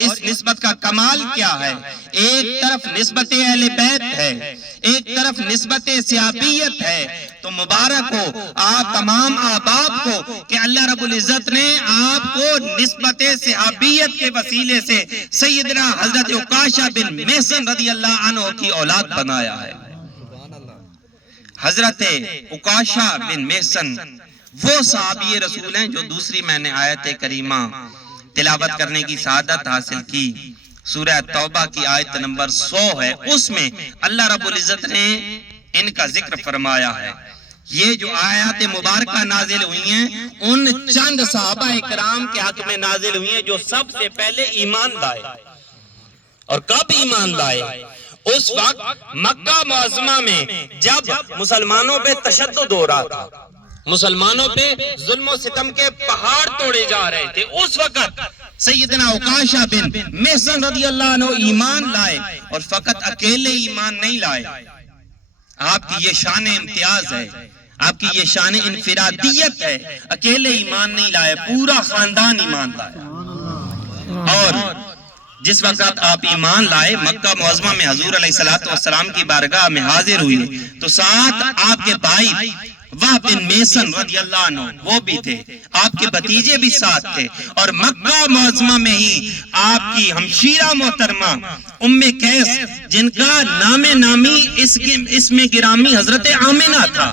اس نسبت کا کمال کیا ہے؟ ایک طرف نسبت اہل بیت ہے، ایک طرف نسبت صحابیت ہے، تو مبارک ہو آپ تمام احباب کو کہ اللہ رب العزت نے آپ کو نسبت صحابیت کے وسیلے سے سیدنا حضرت عکاشہ بن محصن رضی اللہ عنہ کی اولاد بنایا ہے۔ حضرت عکاشہ بن محصن وہ صحابی رسول ہیں جو دوسری میں نے آیت کریمہ تلاوت کرنے کی سعادت حاصل کی، سورہ توبہ کی آیت نمبر 100 ہے، اس میں اللہ رب العزت نے ان کا ذکر فرمایا ہے۔ یہ جو آیات مبارکہ نازل ہوئی ہیں ان چند صحابہ اکرام کے حق میں نازل ہوئی ہیں جو سب سے پہلے ایمان لائے۔ اور کب ایمان لائے؟ اس وقت مکہ معظمہ میں جب مسلمانوں پہ تشدد ہو رہا تھا، مسلمانوں پہ ظلم و ستم کے پہاڑ توڑے جا رہے تھے، اس وقت سیدنا عکاشہ بن محصن رضی اللہ عنہ ایمان لائے، اور فقط اکیلے ایمان نہیں لائے، آپ کی یہ شان امتیاز ہے، آپ کی یہ شان انفرادیت ہے، اکیلے ایمان نہیں لائے، پورا خاندان ایمان لائے۔ اور جس وقت آپ ایمان لائے مکہ معظمہ میں حضور علیہ السلام کی بارگاہ میں حاضر ہوئے تو ساتھ آپ کے بھائی وہب بن محصن رضی اللہ عنہ وہ بھی تھے، آپ کے بھتیجے بھی ساتھ تھے، اور مکہ معظمہ میں ہی آپ کی ہمشیرہ محترمہ ام قیس جن کا نام نامی اس میں گرامی حضرت آمنہ تھا،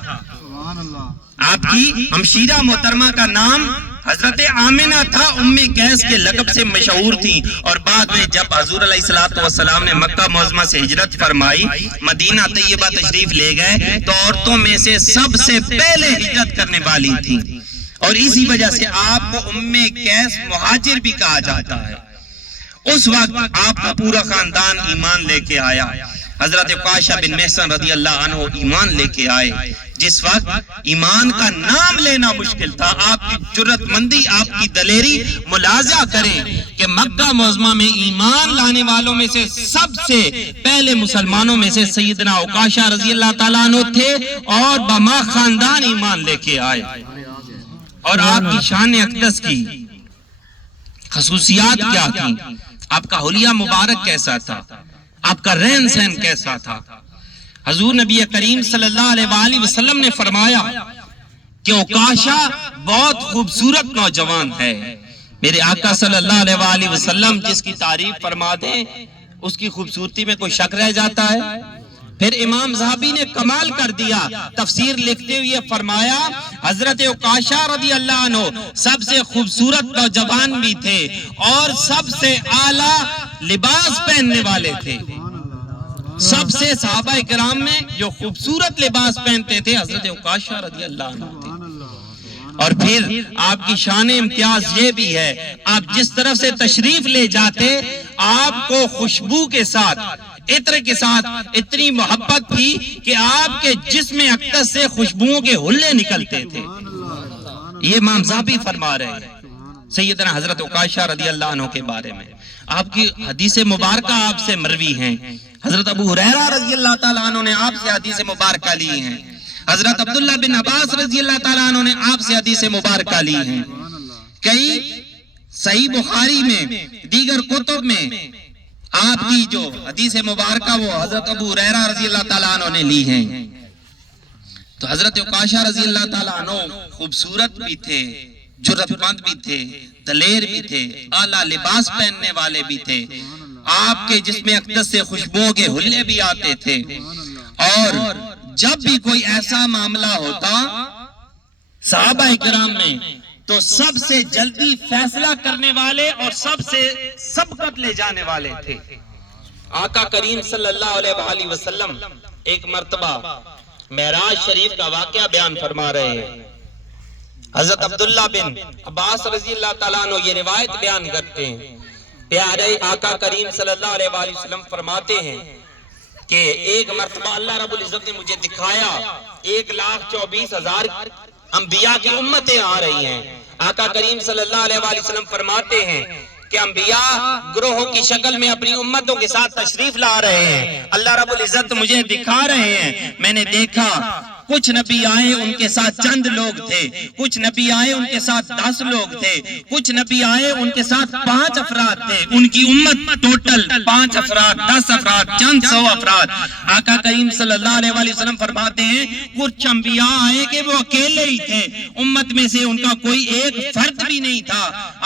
آپ کی ہمشیرہ محترمہ کا نام حضرت آمنہ تھا، ام قیس کے لقب سے مشہور تھی۔ اور بعد میں جب حضور علیہ السلام نے مکہ معظمہ سے ہجرت فرمائی، مدینہ طیبہ تشریف لے گئے تو عورتوں میں سے سب سے پہلے ہجرت کرنے والی تھی، اور اسی وجہ سے آپ کو ام قیس مہاجر بھی کہا جاتا ہے۔ اس وقت آپ کا پورا خاندان ایمان لے کے آیا، حضرت عکاشہ بن محصن رضی اللہ عنہ ایمان لے کے آئے۔ جس وقت ایمان کا نام لینا مشکل تھا، آپ کی جرات مندی، آپ کی دلیری ملاحظہ کریں کہ مکہ معظمہ میں ایمان لانے والوں میں سے سب سے پہلے مسلمانوں میں سے سیدنا عکاشہ رضی اللہ تعالیٰ عنہ تھے، اور بما خاندان ایمان لے کے آئے۔ اور آپ کی شان اقدس کی خصوصیات کیا تھی؟ آپ کا حلیہ مبارک کیسا تھا؟ آپ کا رہن سہن کیسا تھا؟ حضور نبی کریم صلی اللہ علیہ وآلہ وسلم نے فرمایا کہ عکاشہ بہت خوبصورت نوجوان ہے۔ میرے آقا صلی اللہ علیہ وآلہ وسلم جس کی تعریف فرما دیں اس کی خوبصورتی میں کوئی شک رہ جاتا ہے؟ پھر امام زہبی نے کمال کر دیا، تفسیر لکھتے ہوئے فرمایا حضرت عکاشہ رضی اللہ عنہ سب سے خوبصورت نوجوان بھی تھے اور سب سے اعلیٰ لباس پہننے والے تھے۔ سب سے صحابہ اکرام میں جو خوبصورت لباس پہنتے تھے حضرت عکاشہ رضی اللہ عنہ تھے۔ اور پھر آپ کی شان امتیاز یہ بھی ہے، آپ جس طرف سے تشریف لے جاتے آپ کو خوشبو کے ساتھ، عطر کے ساتھ اتنی محبت تھی کہ آپ کے جسم اقدس سے خوشبوؤں کے حلے نکلتے تھے۔ یہ امام زہبی فرما رہے ہیں سیدنا حضرت عکاشہ رضی اللہ عنہ کے بارے میں۔ آپ کی حدیث مبارکہ آپ سے مروی ہیں، حضرت ابو ہریرہ رضی اللہ تعالیٰ عنہ نے آپ سے حدیث مبارکہ لی ہیں، حضرت عبداللہ بن عباس رضی اللہ تعالیٰ عنہ نے آپ سے حدیث مبارکہ لی ہیں، کئی صحیح بخاری میں دیگر کتب میں آپ کی جو حدیث مبارکہ وہ حضرت ابو ہریرہ رضی اللہ تعالیٰ عنہ نے لی ہیں۔ تو حضرت عکاشہ رضی اللہ تعالیٰ عنہ خوبصورت بھی تھے، جرات مند بھی تھے، دلیر بھی تھے، اعلیٰ لباس پہننے والے بھی تھے، آپ کے جسم اقدس سے خوشبوؤں کے حلے بھی آتے تھے، اور جب بھی کوئی ایسا معاملہ ہوتا صحابہ اکرام میں تو سب سے جلدی فیصلہ کرنے والے اور سب سے سبقت لے جانے والے تھے۔ آقا کریم صلی اللہ علیہ وآلہ وسلم ایک مرتبہ معراج شریف کا واقعہ بیان فرما رہے ہیں۔ حضرت عبداللہ بن عباس رضی اللہ تعالیٰ عنہ یہ روایت بیان کرتے ہیں، پیارے آقا کریم صلی اللہ علیہ وآلہ وسلم فرماتے ہیں کہ ایک مرتبہ اللہ رب العزت نے مجھے دکھایا 1,24,000 انبیاء کی امتیں آ رہی ہیں۔ آقا کریم صلی اللہ علیہ وآلہ وسلم فرماتے ہیں کہ انبیاء گروہوں کی شکل میں اپنی امتوں کے ساتھ تشریف لا رہے ہیں، اللہ رب العزت مجھے دکھا رہے ہیں۔ میں نے دیکھا کچھ نبی آئے ان کے ساتھ چند لوگ تھے، کچھ نبی آئے ان کے ساتھ 10 لوگ تھے، کچھ نبی آئے ان کے ساتھ 5 افراد تھے، ان کی امت ٹوٹل 5 افراد، 10 افراد، چند 100 افراد۔ آقا کریم صلی اللہ علیہ وآلہ وسلم فرماتے ہیں کچھ انبیاء آئے کہ وہ اکیلے ہی تھے، امت میں سے ان کا کوئی ایک فرد بھی نہیں تھا۔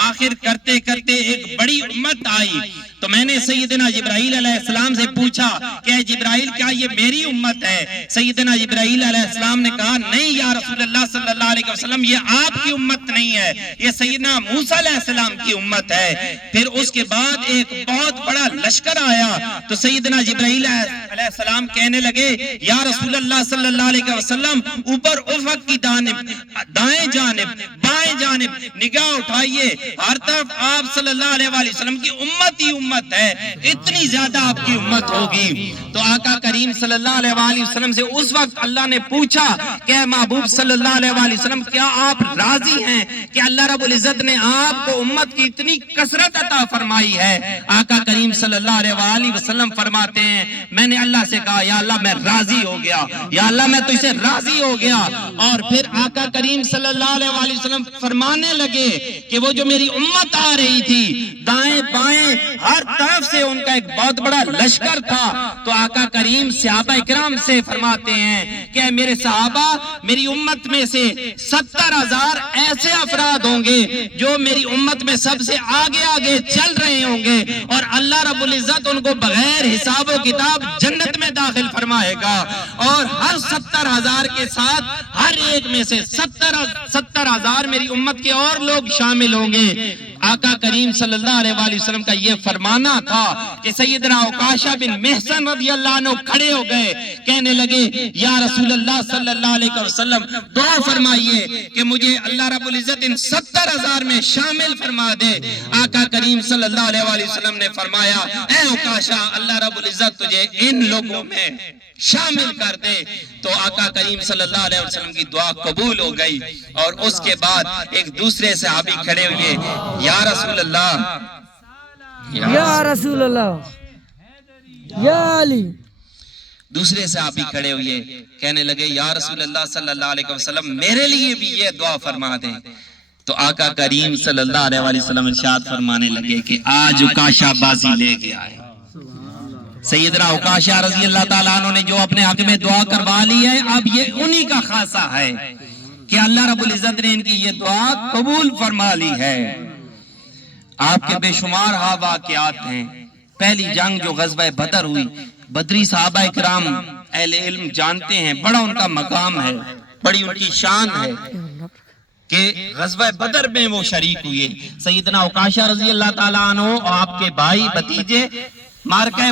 آخر کرتے کرتے ایک بڑی امت آئی تو میں نے سیدنا جبرائیل علیہ السلام سے پوچھا کہ اے جبرائیل کیا یہ میری امت ہے؟ سیدنا جبرائیل علیہ السلام نے کہا نہیں یا رسول اللہ صلی اللہ علیہ وسلم، یہ آپ کی امت نہیں ہے، یہ سیدنا موسیٰ علیہ السلام کی امت ہے۔ پھر اس کے بعد ایک بہت بڑا لشکر آیا تو سیدنا جبرائیل علیہ السلام کہنے لگے یا رسول اللہ صلی اللہ علیہ وسلم اوپر افق کی جانب، دائیں جانب، بائیں جانب نگاہ اٹھائیے، ہر طرف آپ صلی اللہ علیہ وسلم کی امت ہی امت ہے، اتنی زیادہ آپ کی امت ہوگی۔ تو آقا کریم صلی اللہ علیہ وسلم سے اس وقت اللہ نے پوچھا کہ اے محبوب صلی اللہ علیہ وسلم کیا آپ راضی ہیں کہ اللہ رب العزت نے آپ کو امت کی اتنی کثرت عطا فرمائی ہے؟ آقا کریم صلی اللہ علیہ وسلم فرماتے ہیں میں نے اللہ سے کہا یا اللہ میں راضی ہو گیا، یا اللہ میں تو اسے راضی ہو گیا۔ اور پھر آقا کریم صلی اللہ علیہ وسلم فرمانے لگے کہ وہ جو میری امت آ رہی تھی دائیں بائیں ہر طرف سے ان کا ایک بہت بڑا لشکر تھا، تو آقا کریم صحابہ اکرام سے فرماتے ہیں کہ میرے صحابہ میری امت میں سے 70,000 ایسے افراد ہوں گے جو میری امت میں سب سے آگے آگے چل رہے ہوں گے، اور اللہ رب العزت ان کو بغیر حساب و کتاب جنت میں داخل فرمائے گا، اور ہر 70,000 کے ساتھ ہر ایک میں سے 70,000 میری امت کے اور لوگ شامل ہوں گے۔ آقا کریم صلی اللہ علیہ وسلم کا یہ فرمانا تھا کہ سیدنا عکاشہ بن محصن رضی اللہ عنہ کھڑے ہو گئے، کہنے لگے یا رسول اللہ صلی اللہ علیہ وسلم دعا فرمائیے کہ مجھے اللہ رب العزت ان 70,000 میں شامل فرما دے۔ آقا کریم صلی اللہ علیہ وسلم نے فرمایا اے عکاشہ اللہ رب العزت تجھے ان لوگوں میں شامل کر دے۔ تو آقا کریم صلی اللہ علیہ وسلم کی دعا قبول ہو گئی، اور اس کے بعد ایک دوسرے صحابی کھڑے ہوئے یا رسول اللہ، یا رسول اللہ، یا علی۔ دوسرے صحابی کھڑے ہوئے کہنے لگے یا رسول اللہ صلی اللہ علیہ وسلم میرے لیے بھی یہ دعا فرما دیں۔ تو آقا کریم صلی اللہ علیہ وسلم ارشاد فرمانے لگے کہ آج عکاشہ بازی لے گیا ہے۔ سیدنا عکاشہ رضی اللہ تعالیٰ عنہ نے جو اپنے حق میں دعا کروا لی ہے، اب یہ انہی کا خاصہ ہے کہ اللہ رب العزت نے ان کی یہ دعا قبول فرما لی ہے۔ آپ کے بے شمار واقعات ہیں۔ پہلی جنگ جو غزوہ بدر ہوئی، بدری صحابہ اکرام اہل علم جانتے ہیں، بڑا ان کا مقام ہے، بڑی ان کی شان ہے کہ غزوہ بدر میں وہ شریک ہوئے۔ سیدنا عکاشہ رضی اللہ تعالیٰ عنہ اور آپ کے بھائی بھتیجے معرکہ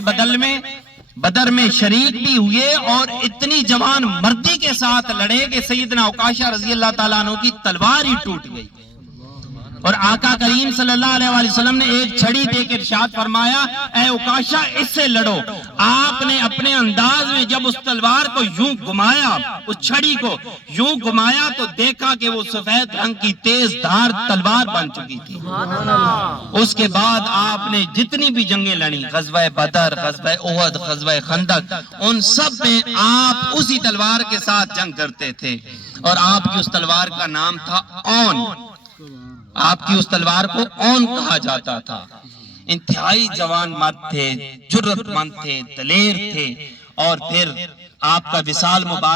بدر میں شریک بھی ہوئے، اور اتنی جوان مردی کے ساتھ لڑے کہ سیدنا عکاشہ رضی اللہ تعالیٰ عنہ کی تلوار ہی ٹوٹ گئی، اور آقا کریم صلی اللہ علیہ وسلم نے ایک چھڑی دے کے ارشاد فرمایا اے عکاشہ اس سے لڑو۔ آپ نے اپنے انداز میں جب اس تلوار کو یوں گھمایا، اس چھڑی کو یوں گھمایا، تو دیکھا کہ وہ سفید رنگ کی تیز دھار تلوار بن چکی تھی۔ اس کے بعد آپ نے جتنی بھی جنگیں لڑی، غزوہ بدر، غزوہ احد، غزوہ خندق، ان سب میں آپ اسی تلوار کے ساتھ جنگ کرتے تھے، اور آپ کی اس تلوار کا نام تھا اون۔ آپ کی اس تلوار کو اون کہا جاتا تھا۔ انتہائی جوان مرد تھے، جرأت مند تھے، دلیر تھے، اور پھر آپ کا وصال مبارک